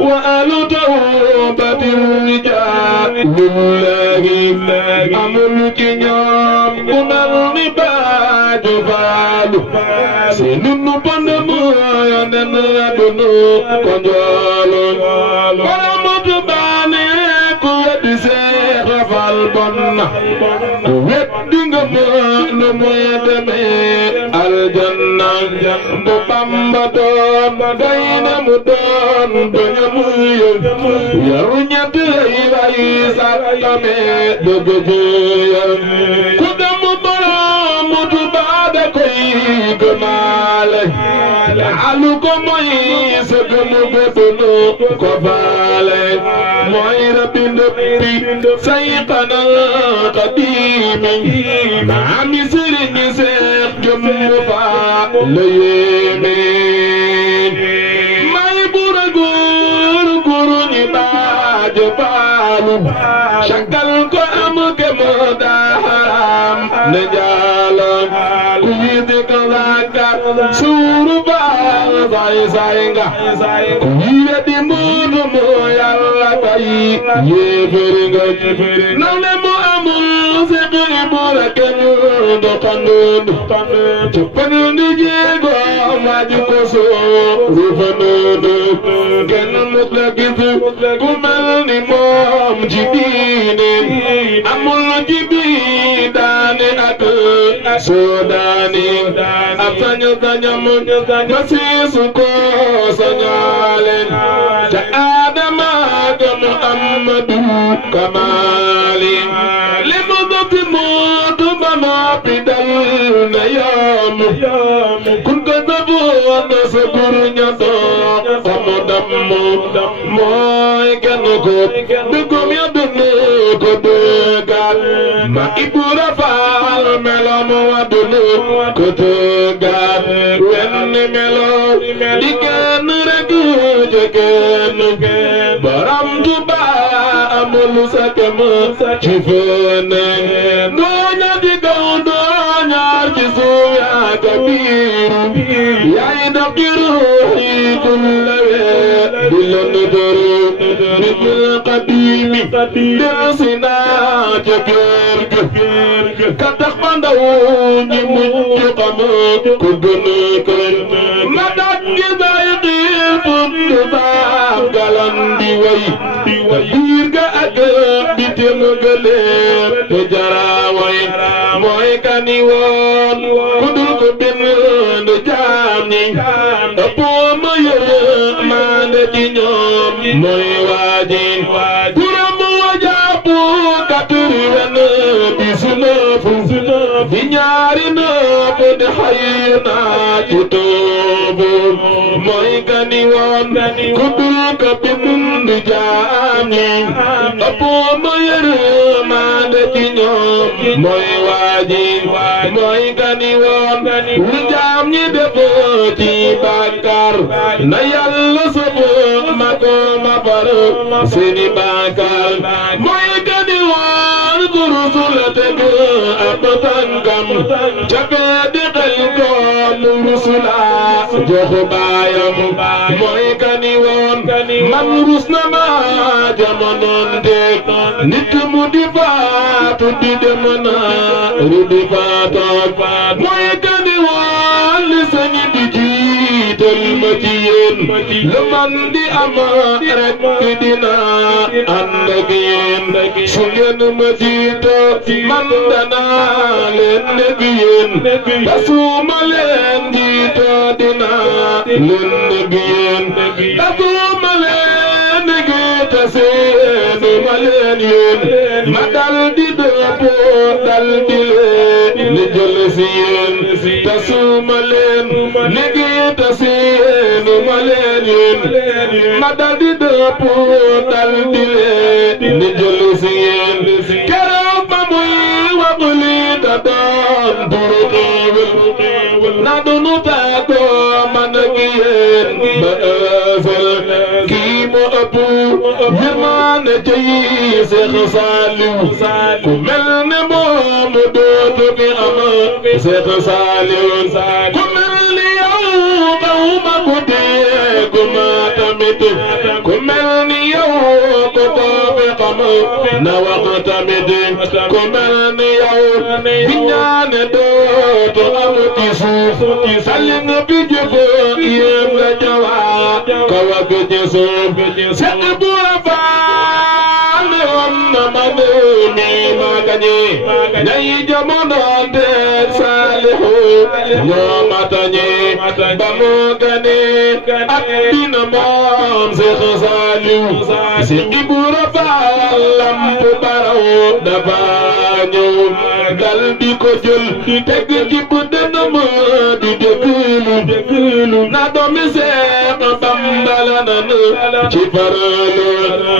وآل توبة الرجال لله أملك نعم كنال نباج فالو سنن بندم ينن يدنو كنجالو ورمت باني كويت سيخ فالبنا كويت دنگم نمويدمي الجنة ببamba doon dayna mu doon doña muyul yaru ñett lay sàkkame dëgg jëyal ku dem borom mu tubaade koy gëmaale alu ko mooy sa gëmu bëtunu ko baale mooy rabbi ndëppi sayxanal qadiimi maami sëriñ seex jëm fa la yéeme may bura góor góoru ñi baaj faalu cakal ko am ke moo daaram ne jaala ku yite ka laakar suuru baal say nga ku yite di muutu moo yàlla kay yéeféri nga naw le mu amul seqi bura keñu doxandoondu cuppandu jéego maaju ko soo rufandoondu kenn mut la gis ku mel ni moom ci diine amul ci daani ak soodaani ab sañam ma siisu ko sañaale ca Aadama ga Muhammadu Kamaali li mu dofi muutu ba noppi dal na yaamu kun ko saboon sa guru ña doon fa mu dammu mooy kenn ko dugum ya dunu ko dëggaat ma Ibra Faal meloom wa dunu ko dëggaat wenn melo di kenn rek je kenn Borom Tuuba amul sa kem ci fene nooña di gaw dooñaar ci suuf yaa kabiiru yaay daqiru yi kullawe di len dëru bil qadiimi desina ca kër ga ka tax ba ndaw ñi mujj xam ku gën kër ma dat gi day xiifut du baab galan di way biir ga ak bitim ga leer te jaraway mooy kani woon ku dul ko bind jaam ñi ëppoo ma yërmande ci ñoom mooy waaji turam wa jàppu 89 di ñaari nëpp di xayu naa ci toobu mooy kani woon ku dul ko bind jaam ñi ëppoo ma yërmande ci ñoom mooy waaji mooy kani woon lu jaam ñi defoo ci bàkkaar na yàlla sobo ma ko ma far seeni bàkkaar mooy kani woon kurusu la teg ab tànkam jafee di xel ko lu rusula jox baayam mooy kani woon man rus na ma jamonoon deg nit mu di faatu di dem na ru di faatoog mooy kani woon li sañ di jiital ma ci yéen lu man di am rek dina ànd ak yéen su ngeen ma jiitoo man danaa leen nekk yéen tasuma leen jiitoo dina leen nekk yéen tasuma leen jiitoo seenu ma leen yéen ma dal di dëppoo dal di leen li jël si yéen tasuma leen jiitoo seenu ma leen yéen ma dal di dëppoo dal di leen li jël si yéen keroog ba muy wax li da doon buru xéewal na dunu tàggoo man ak yéen ba ësal kii mu ëpp yërmande ci Seex Saaliw ku mel ne moom dootu fi am Seex Saaliw ku mel ni yow xawma ku dégg ma tamit ku mel ni yow ku ko fi xam na wax tamit ku mel ni yow bi ñaane dootu am ci suuf sali nga bi jëf yéem nga jawaat ko wax ci suuf Seex bu rafaa ne woon na ma mi ma gañe ñay jamono deeg Saalihu ñoo matañe ba mu gane ak dina moom Seex Saaliw si Ibra Faal lamp baraw dafa ñëw dal di ko jël teg ci bu dënam di déglu na doomi Seex Bamba la nan ci farlu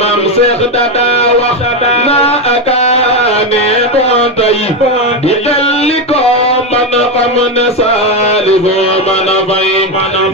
Maam Seex dada wax na akaane kontay di delli ko man xam ne Saaliw man a fay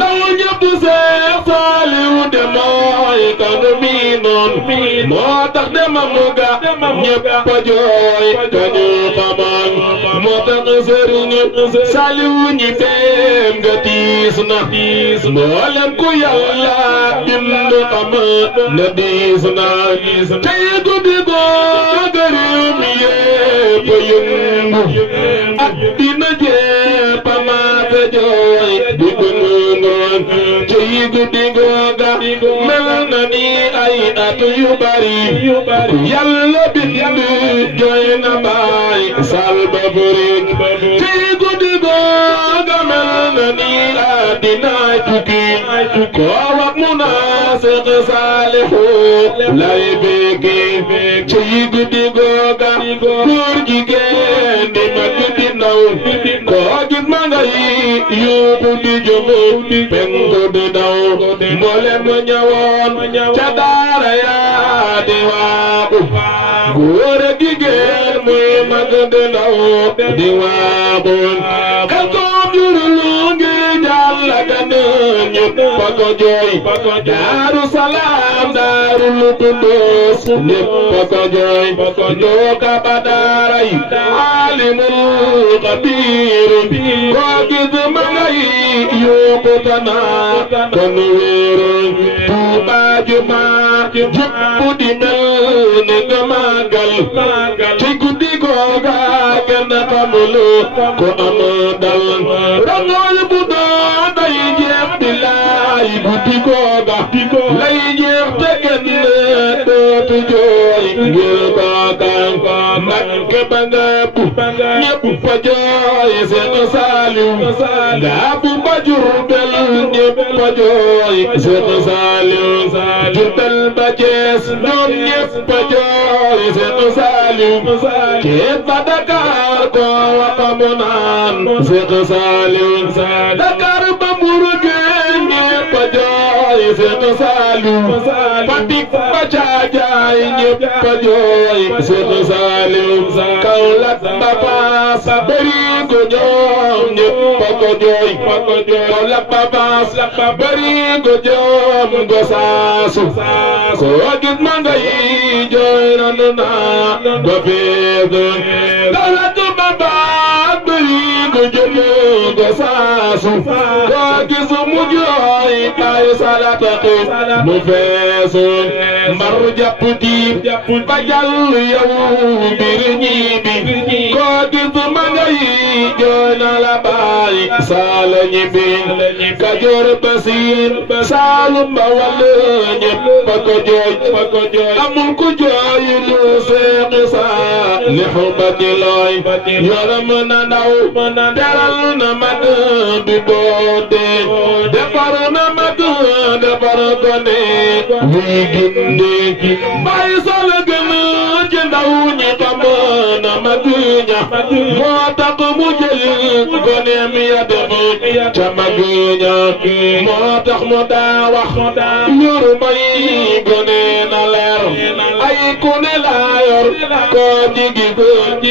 naw ñëpp Seex Saaliw de mooy kanu mi noon moo tax demam ga ñëpp a jooy kañu xamoon moo tax Sëriñ Saaliw ñi teem nga tiis na mboolem ku Yàlla bind xam na diis na tey guddi googu réew mi yépp yëngu ak dina jépp maate jooy di gungoon tey guddi googa mel na ni ay at yu bari Yàlla bind jooy na baay sal ba burik tey guddi googa mel na ni àddina tukki koo wax mu naa Seex Saalihu lay bége tey guddi googa góor jigéen di mag di ndaw koo gis ma ngay yuuxu di jëmu penku di daw mboolem ñëwoon ca daara yaa di waaxu góor ak jigéen muy mag di ndaw di waaxu ka koom jurulu ngi jàll gan ñëpp a ko jooy Daaru Salaam Daarul Qudus ñëpp a ko jooy ndoo ka ba daaray alimul xabiir koo gis ma ngay yuuxu tanaa kon wéeru Tuuba jumaa jëpp di mel ni nga màggal ci guddi googa kenn xamul ko am dal rangooy bu doo day jeex di laay guddi googa lay jeex te kenn dootu jooy ngir googa Mbakke ba nga bu ñépp fa jooy Seex Saaliw nga bu ba Jurbel ñépp fa jooy Seex Saaliw Jurbel ba Cees ñoom ñépp fa jooy Seex Saaliw Cees ba Dakar ko waxa mu naan Seex Saaliw Dakar ba Mburuge ñépp fa jooy Seex Saaliw Fatick ba Caajaay ñépp fa jooy Seex Saaliw Kaolack ba Faas bari ko ñoom ñépp fa ko jooy Kaolack ba Faas bari ko ñoom Gosaasu koo gis ma ngay jooy nanu naa ba fees Kaolack ba Faas bari ko ñoom Gosaasu koo gis mu jooy tay salatatu mu feesu mbar jàpp diib ba jàll yow mbir ñibbi koo gis ma ngay jooy na la baay saala ñibbi Kajoor ba Siin Saalum ba Wàll ñépp fa ko jooy amul ku jooy lu Seex Saalihu ba di looy yoram na ndaw teral na mag du boode defar na mag defar ko ne muy gindi bay solo gën ci ndaw ñi xam na mag ña moo tax mu jël goneem ya def ca mag ña moo tax mu daa wax yoru may gone na leer ay ku ne laa yor koo jigi ko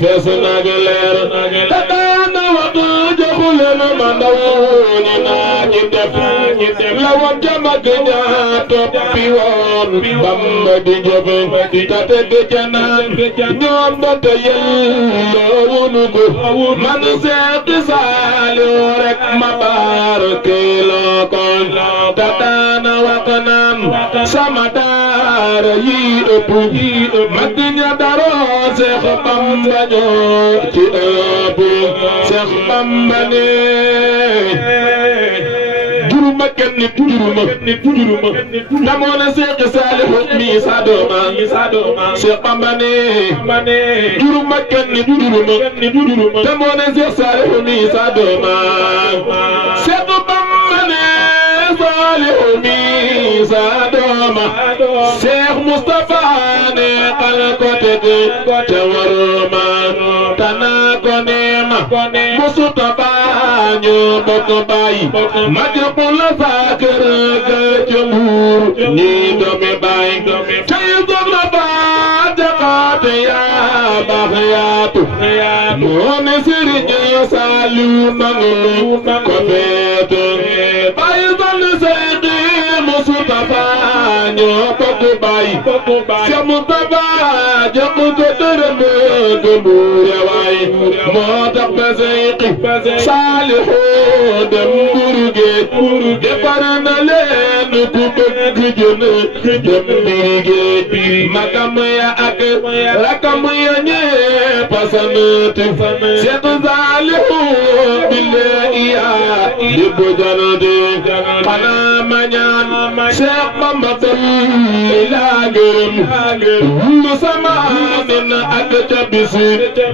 fees nag leer te daana wax joxu leen ma ndaw ñi naa ci def newoon jamak ñaa toppi woon Bamba di jëfe ta tëgg ca naan ñoom ba te yelloo wunu ko man Seex Saaliw rek ma barkeeloo ko ta daana wax naan sama daara yi ëpp mag ña daroo Seex Bamba ñoo ci ëpp Seex Bamba ne juruma kenn nit juruma damoon na Seex Saalihu mi sa dooma Seex Bamba ne juruma kenn nit juruma damoon na Seex Saalihu mi sa dooma Seex Bamba ne Saalihu mi sa dooma Seex Mustafa ne xal ko tete te waruma tana ko neema Mustafa ñu bokk baay ma joxul la sa kër ga ca Mbuur ñi doomi baay tey soxna ba jaxaate yaa baax yaatu moo ne Sëriñ Saaliw nangu ko feetu baay sol Seydi Mustafa ñoo bokk baay ca Mustafa jox ko dërëm ga Mbuur ya waay moo tax ba Seydi Saalihu dem Mbuur géej defar na leen ku bëgg jën dem mbiri géej magam ya ak rakam ya ñépp a sant Seex Saalihu billahi yaa di bu janate xanaa ma ñaan Seex Bamba dolli laa gërëm lu sama nen ak ca bisi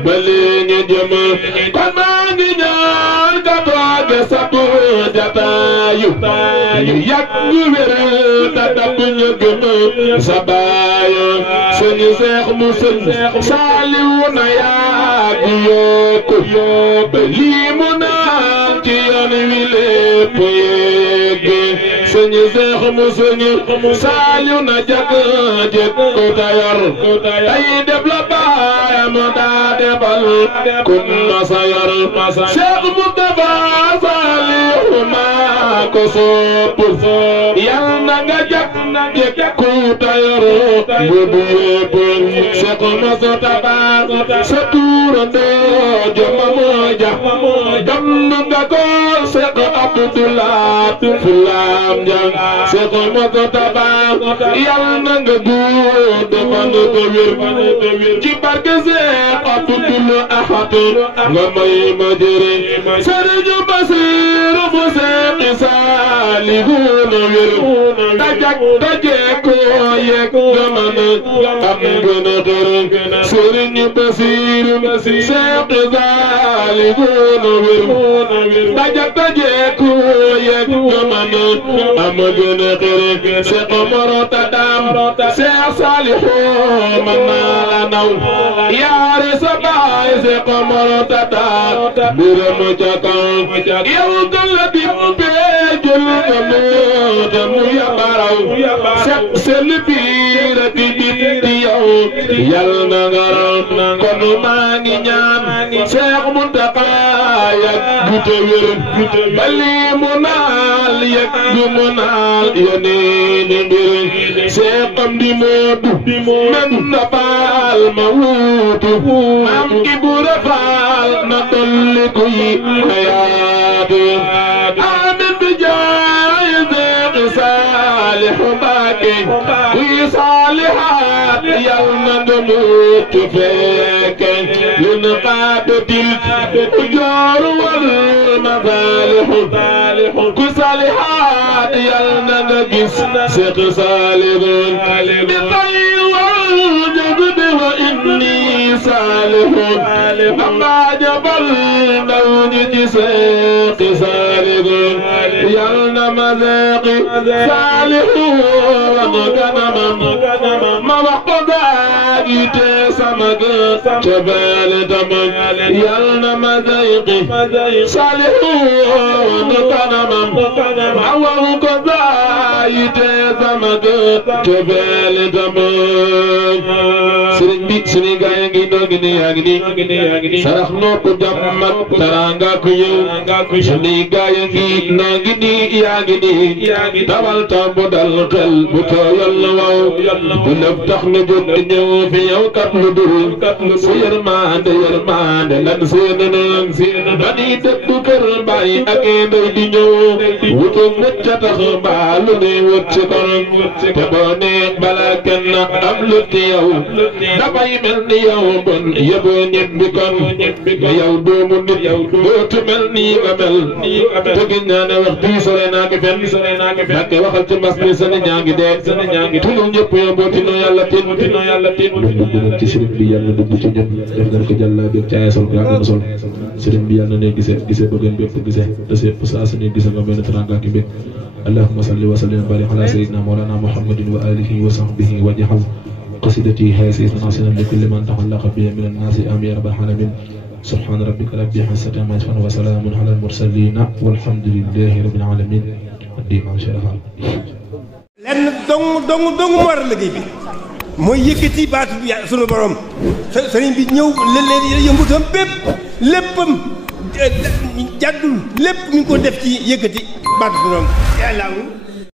ba léegi jëm kon maa ngi ñaan ka tooge sa tur jataayu yàgg wér ta dab ñu gëm sa baayo sëñ Seex mu sëñ Saaliw na yàgg yokku lii mu naan ci yoon wi lépp yegg sëñ Seex mu sëñ Saaliw na jag jëkk ko tayor tay def la baayam daa defal kun na sa yor Seex Mustafa Saaliw maa ko sopp yal na nga jag jëkk ko tayor bu yépp Seex Mustafa sa tuurandoo joma mooja dam nga ko Seex Abdulaat Fulaam jang Seex Mustafa yal na nga gudd fan ko wér ci barke Seex Abdul Ahad nga may ma jëre Sëriñ Basiru bu Seex Saalihu na wér tajak tajeko yek gamana am gën a xërëm Sëriñ Basiru Seex Saalihu na wér tajak tajeko yek gamana am gën a xërëm Seex Morota Dam Seex Saalihu man naa la naw yaare sa baay Seex Morota Dam biram ca kaw yow gala dim bee jël nga moota mu yabaraw seen biir ak biti yow yal na nga raw kon maa ngi ñaan Seex Muntaxa yàgg te wér ba lii mu naal yàgg mu naal yeneeni mbir Seex Amdi Moodu men na baal ma wuutu am Ibra Faal na dolli kuy hayaatu amin bi jaay Seex Saalihu Mbàkke kuy saalihaat yal na nga mucc fekke lun qaadatil ujoor wal masaalihu ku saalihaat yal na nga gis Seex Saalihu bi xay wal jagdi wa inni saalihu Bamba jabal ndaw ñi ci Seex Saalihu yal na ma Seex Saalihu wan kanamam ma wax ko gaagi te sama gë ca beele tamam yal na ma Seex Saalihu wan kanamam ma wax ko gaagi te sama gë ca beele tamam sëriñ bi suñuy gaa yaa ngi noo ngi nii yaa ngi nii sarax noo ko jàmmat taranga ko yow suñuy gaa yaa ngi noo ngi nii yaa ngi nii dawal taw bu dal xel bu tooyal la waaw bu lépp tax na jóg ñëw fi yow kat lu dul su yërmande lan seen ba di dëkk kër bàyyi ak ndey di ñëw wutu mucc tax mbaa lu ne wut ci kon te boo nee bala kenn am lu ci yow dafay mel ni yow bon yeboo ñibbi kon yow doomu nit dootu mel nii nga mel te gis naa ne wax bii sore naa ki fen Mbàkke waxal ci mbas mi seen ñaa ngi dee tulul ñëpp yow boo tinoo yàlla tin lu dugg ci sëriñ bi yàlla dugg ci ñun def nañ ko jàlla bépp caaya sol ko yàlla sol sëriñ bi yàlla ne gisee bëggeen bépp gisee te c'est saa su ne gisee nga mel ne teranga ki mbég اللهم صل وسلم وبارك على سيدنا مولانا محمد وآله وصحبه واجعل قصيدتي هذه ناصرا لكل من تعلق بها من الناس آمين يا رب العالمين سبحان ربك رب العزة عما يصفون وسلام على المرسلين والحمد لله رب العالمين الدين ان شاء الله lenn dong mu war a liggéey bi mooy yëkkati baatu bi sunu borom sëriñ bi ñëw leen yëngutam bépp léppam jàddul lépp mi ngi ko def ci yëkkati baatu sunu borom